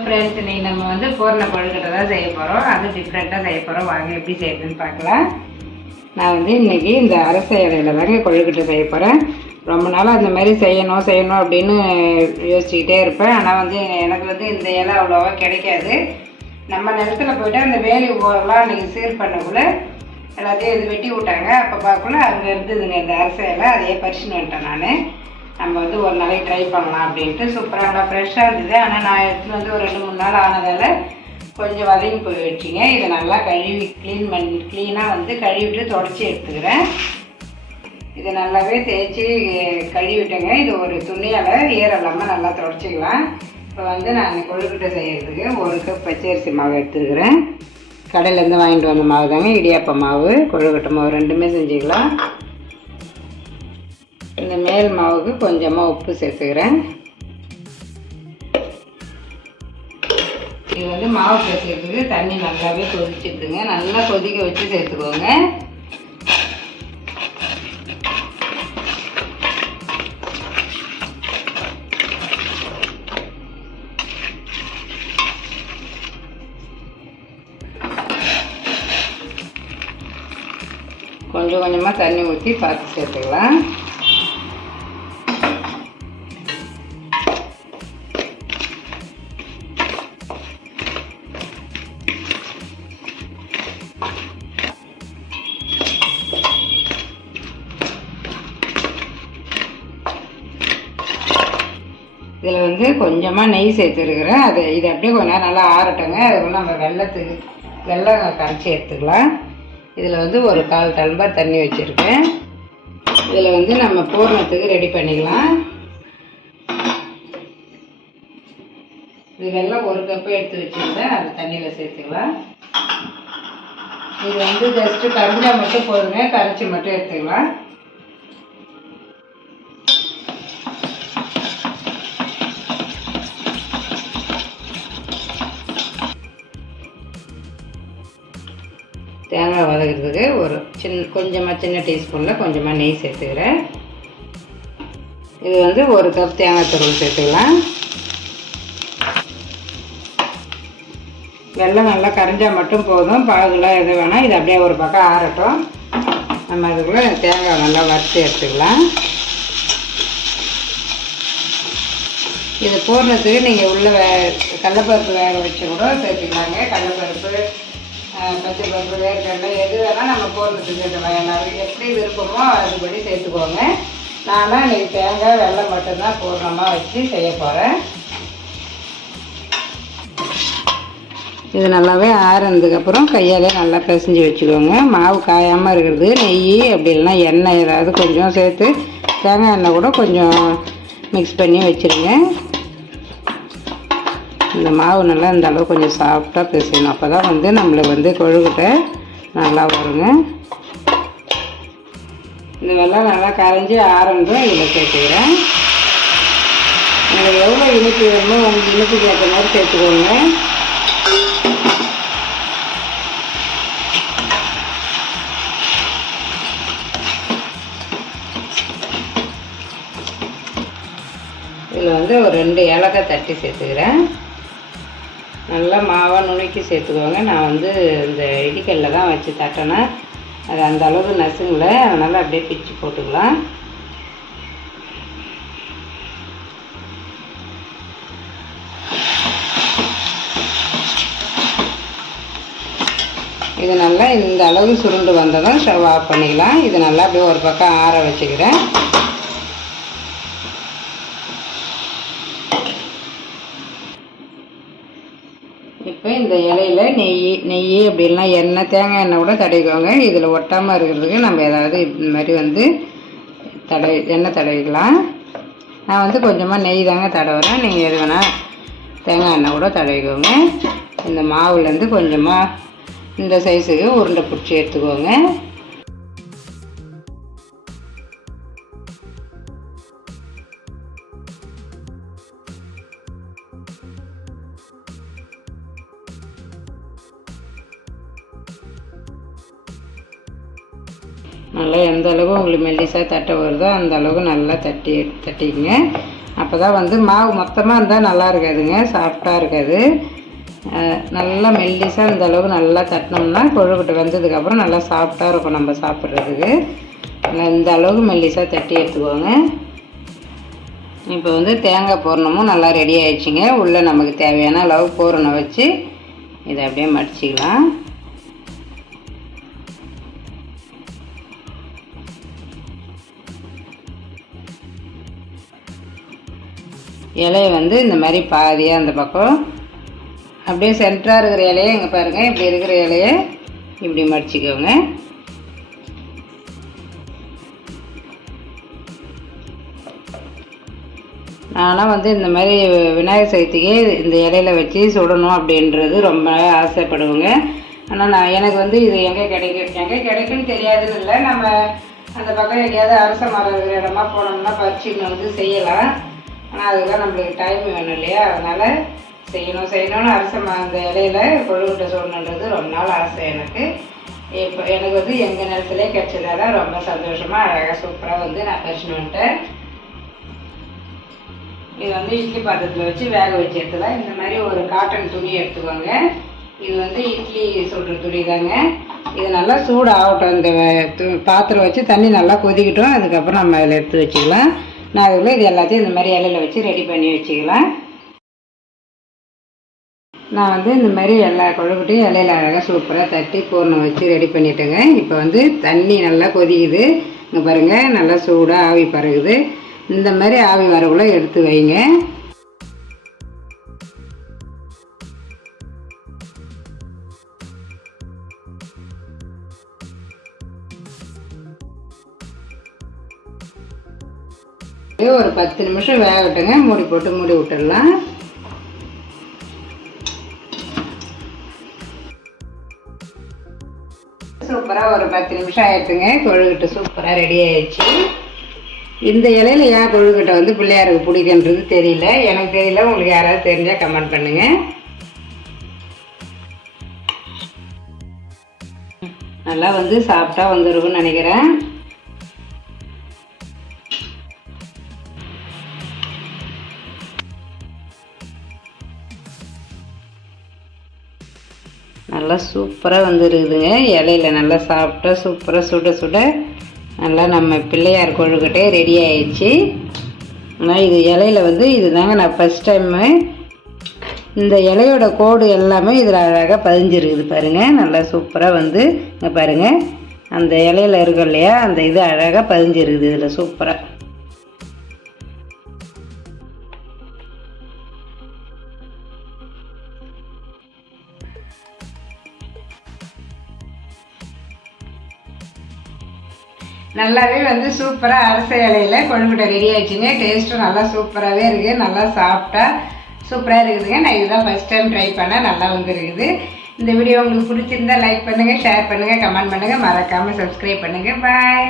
Friends இன்றைக்கி நம்ம வந்து பூர்ண கொழுக்கட்டை தான் செய்ய போகிறோம் அது டிஃப்ரெண்ட்டாக செய்ய போகிறோம் வாங்க எப்படி செய்யுதுன்னு பார்க்கலாம். நான் வந்து இன்னைக்கு இந்த அரச இலையில தாங்க கொழுக்கட்டை செய்ய போகிறேன் ரொம்ப நாளாக அந்த மாதிரி செய்யணும் செய்யணும் அப்படின்னு யோசிச்சுக்கிட்டே இருப்பேன். ஆனால் வந்து எனக்கு வந்து இந்த இலை அவ்வளோவா கிடைக்காது. நம்ம நிலத்தில் போயிட்டு அந்த வேலி ஓரெல்லாம் அன்றைக்கி சீர் பண்ணக்குள்ள எல்லாத்தையும் இது வெட்டி விட்டாங்க. அப்போ பார்க்கல அங்கே இருந்ததுங்க இந்த அரச இலை. அதையே பறிச்சுன்னு வந்துட்டேன் நான். நம்ம வந்து ஒரு நாளைக்கு ட்ரை பண்ணலாம் அப்படின்ட்டு சூப்பராக நல்லா ஃப்ரெஷ்ஷாக இருந்தது. ஆனால் நான் எடுத்துகிட்டு வந்து ஒரு ரெண்டு மூணு நாள் ஆனதால் கொஞ்சம் வதங்கி போயிடுச்சிங்க. இதை நல்லா கழுவி க்ளீன் பண்ணி க்ளீனாக வந்து கழுவிட்டு தொடச்சி எடுத்துக்கிறேன். இதை நல்லாவே தேய்ச்சி கழுவிட்டேங்க. இது ஒரு துணியால் ஈரம் நல்லா தொடச்சிக்கலாம். இப்போ வந்து நான் கொழுக்கட்டை செய்கிறதுக்கு ஒரு கப் பச்சரிசி மாவு எடுத்துக்கிறேன். கடையிலேருந்து வாங்கிட்டு வந்த மாவு தாங்க இடியாப்ப மாவு கொழுக்கட்டை மாவு ரெண்டுமே செஞ்சுக்கலாம். இந்த மேல் மாவுக்கு கொஞ்சமாக உப்பு சேர்த்துக்கிறேன். இது வந்து மாவு சேர்த்துக்கிறதுக்கு தண்ணி நல்லாவே கொதிச்சுட்டுங்க நல்லா கொதிக்க வச்சு சேர்த்துக்கோங்க. கொஞ்சம் கொஞ்சமாக தண்ணி ஊற்றி பார்த்து சேர்த்துக்கலாம். இதில் வந்து கொஞ்சமாக நெய் சேர்த்துருக்குறேன். அது இது அப்படியே கொஞ்ச நேரம் நல்லா ஆறட்டுங்க. அதுக்குள்ள நம்ம வெள்ளத்துக்கு வெள்ளம் கரைச்சி எடுத்துக்கலாம். இதில் வந்து ஒரு கால் டம்ளர் தண்ணி வச்சுருக்கேன். இதில் வந்து நம்ம பூர்ணத்துக்கு ரெடி பண்ணிக்கலாம். இது வெள்ளம் ஒரு கப்பு எடுத்து வச்சுருந்தேன். அது தண்ணியில் சேர்த்துக்கலாம். இது வந்து ஜஸ்ட்டு கரைஞ்சா மட்டும் போதுங்க. கரைச்சி மட்டும் எடுத்துக்கலாம். தேங்காய் வதக்கிறதுக்கு ஒரு சின்ன கொஞ்சமாக சின்ன டீஸ்பூனில் கொஞ்சமாக நெய் சேர்த்துக்கிறேன். இது வந்து ஒரு கப் தேங்காய் துருள் சேர்த்துக்கலாம். வெள்ளம் நல்லா கரைஞ்சால் மட்டும் போதும். பாகுலாம் எது வேணால் இது அப்படியே ஒரு பக்கம் ஆறட்டும். நம்ம அதுக்குள்ளே தேங்காய் நல்லா வறுத்து எடுத்துக்கலாம். இது போடுறதுக்கு நீங்கள் உள்ளே வே கடலப்பருப்பு வேக வச்சு கூட சேர்த்துக்கலாங்க. கடலப்பருப்பு பச்சை பருப்பு வேர்க்கடலை எது வேணால் நம்ம போடுறதுக்கு எல்லாரும் எப்படி விருப்பமோ அதுபடி சேர்த்துக்கோங்க. நானும் இன்றைக்கி தேங்காய் வெள்ளம் மட்டும்தான் பூர்ணமாக வச்சு செய்ய போகிறேன் இது நல்லாவே ஆறுனதுக்கப்புறம் கையாலே நல்லா பிசைஞ்சு வச்சுக்கோங்க. மாவு காயாமல் இருக்கிறது நெய் அப்படி இல்லைன்னா எண்ணெய் ஏதாவது கொஞ்சம் சேர்த்து தேங்காய் எண்ணெய் கூட கொஞ்சம் மிக்ஸ் பண்ணி வச்சுருங்க. இந்த மாவு நல்லா இந்த அளவு கொஞ்சம் சாஃப்டாக பிசையணும் அப்போ தான் வந்து நம்மளுக்கு வந்து கொழுக்கட்டை நல்லா வருங்க. இதெல்லாம் நல்லா கரைஞ்சி ஆரம்பம் இதில் சேர்த்துக்கிறேன். நீங்கள் எவ்வளோ இனிப்பு வேணுமோ உங்கள் இனிப்புக்கு ஏற்ற மாதிரி சேர்த்துக்கோங்க. இதில் வந்து ஒரு ரெண்டு ஏலக்காய் தட்டி சேர்த்துக்கிறேன். நல்லா மாவாக நுணுக்கி சேர்த்துக்கோங்க. நான் வந்து இந்த இடிக்கல்ல தான் வச்சு தட்டினேன் அது அந்த அளவுக்கு நசுங்கல. அதனால் அப்படியே பிச்சு போட்டுக்கலாம். இது நல்லா இந்த அளவு சுருண்டு வந்ததும் ஸ்டவ் ஆஃப் பண்ணிக்கலாம். இது நல்லா அப்படியே ஒரு பக்கம் ஆற வச்சுக்கிறேன். இப்போ இந்த இலையில நெய் நெய் அப்படி எண்ணெய் தேங்காய் எண்ணெய் கூட தடவிக்கோங்க. இதில் ஒட்டாமல் இருக்கிறதுக்கு நம்ம ஏதாவது இந்த மாதிரி வந்து தடவி எண்ணெய் தடவிக்கலாம். நான் வந்து கொஞ்சமாக நெய் தாங்க தடவுறேன். நீங்கள் எது வேணால் தேங்காய் எண்ணெய் கூட தடவிக்கோங்க. இந்த மாவுலேருந்து கொஞ்சமாக இந்த சைஸுக்கு உருண்டை பிடிச்சி எடுத்துக்கோங்க. நல்லா எந்த அளவு உங்களுக்கு மெல்லிசாக தட்ட வருதோ அந்த அளவுக்கு நல்லா தட்டி தட்டிக்கங்க. அப்போ தான் வந்து மாவு மொத்தமாக இருந்தால் நல்லா இருக்காதுங்க சாஃப்டாக இருக்காது. நல்லா மெல்லிசாக இந்த அளவு நல்லா தட்டினோம்னா கொழுக்கட்டை வெந்ததுக்கப்புறம் நல்லா சாஃப்டாக இருக்கும் நம்ம சாப்பிட்றதுக்கு. இந்த அளவுக்கு மெல்லிசாக தட்டி எடுத்துக்கோங்க. இப்போ வந்து தேங்காய் பூரணமும் நல்லா ரெடி ஆயிடுச்சுங்க. உள்ளே நமக்கு தேவையான அளவு பூரணம் வச்சு இதை அப்படியே மடிச்சிக்கலாம். இலையை வந்து இந்த மாதிரி பாதியாக அந்த பக்கம். அப்படியே சென்டராக இருக்கிற இலையை இங்கே பாருங்கள் இப்படி இருக்கிற இலையை இப்படி மடிச்சுக்கோங்க. நானும் வந்து இந்த மாதிரி விநாயகர் சதுர்த்திக்கு இந்த இலையில வச்சு சுடணும் அப்படின்றது ரொம்ப ஆசைப்படுவேங்க. ஆனால் நான் எனக்கு வந்து இது எங்கே கிடைக்கும்? எங்கே கிடைக்குன்னு தெரியாதுன்னு இல்லை. நம்ம அந்த பக்கம் எங்கேயாவது அரச மரம் இருக்கிற இடமா போனோம்னா பறிச்சுன்னு வந்து செய்யலாம். ஆனால் அதுக்கெல்லாம் நம்மளுக்கு டைம் வேணும் இல்லையா? அதனால் செய்யணும் செய்யணும்னு அரசை அந்த இலையில கொழுக்கட்டை சொல்லணுன்றது ரொம்ப நாள் ஆசை எனக்கு. இப்போ எனக்கு வந்து எங்கள் நேரத்துலேயே கிடச்சதால ரொம்ப சந்தோஷமாக அழகாக சூப்பராக வந்து நான் பறிச்சுன்னு வந்துட்டேன். இது வந்து இட்லி பாத்திரத்தில் வச்சு வேக வச்சு இந்த மாதிரி ஒரு காட்டன் துணி எடுத்துக்கோங்க. இது வந்து இட்லி சுடுற துணி தாங்க. இது நல்லா சூடு ஆகட்டும் இந்த து- பாத்திரம் வச்சு தண்ணி நல்லா கொதிக்கட்டும். அதுக்கப்புறம் நம்ம அதில் எடுத்து வச்சுக்கலாம். நான் அதுக்குள்ள இது எல்லாத்தையும் இந்த மாதிரி இலையில வச்சு ரெடி பண்ணி வச்சுக்கலாம் நான் வந்து இந்த மாதிரி எல்லா கொழுக்கட்டையும் இலையில அழகாக சூப்பராக தட்டி பூர்ணம் வச்சு ரெடி பண்ணிட்டேங்க. இப்போ வந்து தண்ணி நல்லா கொதிக்குது. இங்கே பாருங்கள் நல்லா சூடாக ஆவி பறகுது இந்த மாதிரி ஆவி வரக்குள்ளே எடுத்து வைங்க. ஒரு பத்து நிமிஷம் வேகட்டுங்க. மூடி போட்டு மூடி விட்டுடலாம். சூப்பராக ஒரு பத்து நிமிஷம் ஆயிடுச்சுங்க. கொழுக்கட்டை சூப்பராக ரெடி ஆயிடுச்சு. இந்த இலையில ஏன் கொழுக்கட்டை வந்து பிள்ளையாருக்கு பிடிக்குன்றது தெரியல. எனக்கு தெரியல. உங்களுக்கு யாராவது தெரிஞ்சால் கமெண்ட் பண்ணுங்க. நல்லா வந்து சாப்பிட்டா வந்துருக்கும்னு நினைக்கிறேன். நல்லா சூப்பராக வந்துருக்குதுங்க இலையில நல்லா சாப்பிட்டா சூப்பராக சுட சுட நல்லா நம்ம பிள்ளையார் கொழுக்கட்டை ரெடி ஆயிடுச்சு. ஆனால் இது இலையில வந்து இதுதாங்க நான் ஃபஸ்ட் டைமு இந்த இலையோட கோடு எல்லாமே இதில் அழகாக பதிஞ்சிருக்குது பாருங்கள் நல்லா சூப்பராக வந்து இங்கே பாருங்கள் அந்த இலையில இருக்கும் இல்லையா? அந்த இது அழகாக பதிஞ்சிருக்குது இதில் சூப்பராக நல்லாவே வந்து சூப்பராக அரச இலையில் கொழுக்கட்டை ரெடி ஆயிடுச்சுங்க. டேஸ்ட்டும் நல்லா சூப்பராகவே இருக்குது நல்லா சாப்பிட்டா சூப்பராக இருக்குதுங்க. நான் இதுதான் ஃபஸ்ட் டைம் ட்ரை பண்ணேன் நல்லா வந்துருக்குது. இந்த வீடியோ உங்களுக்கு பிடிச்சிருந்தா லைக் பண்ணுங்கள் ஷேர் பண்ணுங்கள் கமெண்ட் பண்ணுங்கள் மறக்காமல் சப்ஸ்கிரைப் பண்ணுங்கள் பாய்